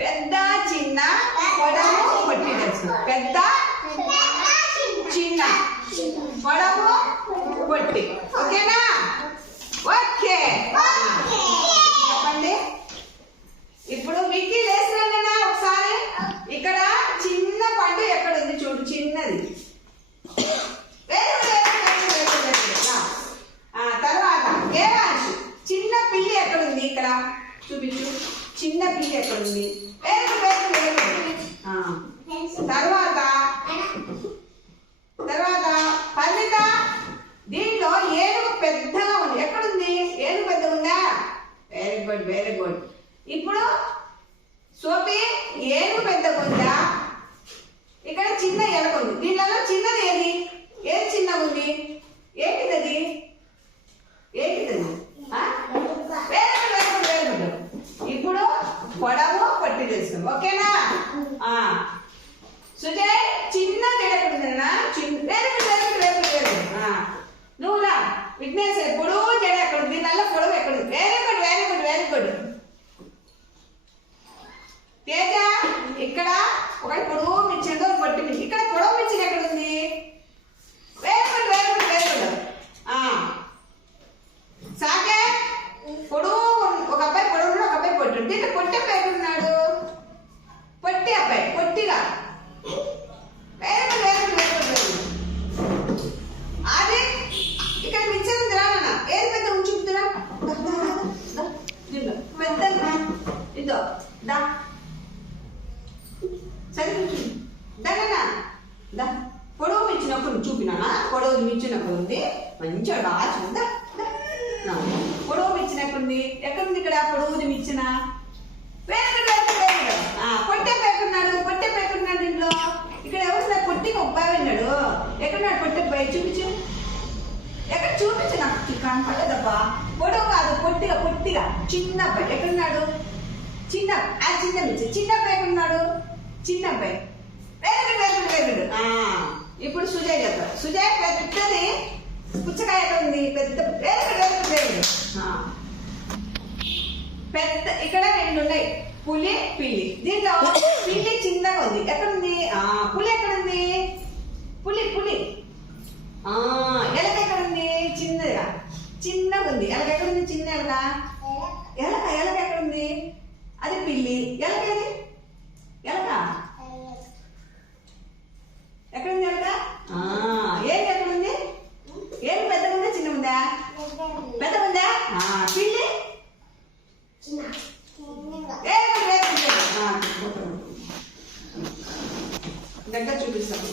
పెద్ద చిన్న పొడవు పొట్టి తెలుసు. పెద్ద చిన్న పొడవు పొట్టి. ఓకేనా? ఓకే. చెప్పండి. ఇప్పుడు విక్కీ లేస్తున్నానా ఒకసారి. ఇక్కడ చిన్న పండు ఎక్కడ ఉంది చూడు, చిన్నది. తర్వాత దేవాంశు చిన్న పిల్లి ఎక్కడ ఉంది? ఇక్కడ చూపించు. చిన్న పిల్లి ఎక్కడ ఉంది? తర్వాత పర్ణిత దీంట్లో ఏనుగు పెద్దగా ఉంది. ఎక్కడుంది? ఏనుగు పెద్దగా ఉందా? Very good, very good. ఇప్పుడు సోపి ఏనుగు పెద్దగా ఉందా? ఇక్కడ చిన్న ఎలక ఉంది. దీంట్లో చిన్నది ఏది? ఏది చిన్నగా ఉంది? ఏంటిది? ఏంటిది? ఇప్పుడు పొడవు పొట్టి తెలుస్తుంది. ఓకేనా? సుజయ్ చిన్న జడ నువ్వురా. విఘ్నేశ్ పొడవు జడ ఎక్కడ ఉంది? నల్ల పొడవు ఎక్కడ ఉంది? Very good, very good, very good. Teja ఇక్కడ ఒకటి పొడవు మిచ్చింది, ఒక పొట్టి మిచ్చి. ఇక్కడ పొడవు మిచ్చింది ఎక్కడ ఉంది? Very good, very good, very good. సాకే పొడవు ఒక అబ్బాయి పొడవు ఉన్నాడు, ఒక అబ్బాయి పొట్టి. దీంట్లో పొట్టి అబ్బాయి ఎక్కడున్నాడు? పొట్టి అబ్బాయి పొట్టిగా. Very good, very good, very good, very good. అది ఇక్కడ మిచ్చం రానా? ఏది పెద్ద ఉంచుతున్నా? పెద్ద ఇదో దా సరే దా పొడవు మిచ్చినప్పుడు చూపినా. పొడవు మిచ్చినప్పుడు ఉంది మంచిగా బాగా చూద్దా. పొడవు మిచ్చినప్పుడు ఎక్కడుంది? ఇక్కడ పొడవుది మిచ్చిన. పొట్టె పేకున్నాడు, పొట్టె పేకున్నాడు. ఇంట్లో ఇక్కడ ఎవరు? పొట్టికి అబ్బాయి ఉన్నాడు. ఎక్కడున్నాడు పొట్టె అబ్బాయి? చూపించు. ఎక్కడ చూపించు? నాకు కనపడదబ్బా. పొడవు కాదు, పొట్టిగా పొట్టిగా చిన్న అబ్బాయి ఎక్కడున్నాడు? చిన్న చిన్న మిచ్చి. చిన్న అబ్బాయి ఎక్కడున్నాడు? చిన్న అబ్బాయి. Very good, very good, very good. ఇప్పుడు సుజయ్ చెప్తారు. సుజయ్ పెద్దది పుచ్చకాయ ఎక్కడ ఉంది? పెద్ద. Very good, very good, very good. పెద్ద ఇక్కడ రెండు ఉన్నాయి, పులి పిల్లి. దీంట్లో పిల్లి చిన్నగా ఉంది. ఎక్కడుంది? పులి ఎక్కడుంది? పులి పులి. ఎలక ఎక్కడుంది? చిన్నగా చిన్నగా ఉంది. ఎలక ఎక్కడుంది? చిన్న ఎలక. ఎలక ఎలక ఎక్కడుంది? అది పిల్లి. ఎలక అది ఎలక ఎక్కడుంది? ఎలక ఏది ఎక్కడుంది? ఏం పెద్దగా ఉందా చిన్న ఉందా? పెద్ద ఉందా? పిల్లి దగ్గర చూపిస్తాను.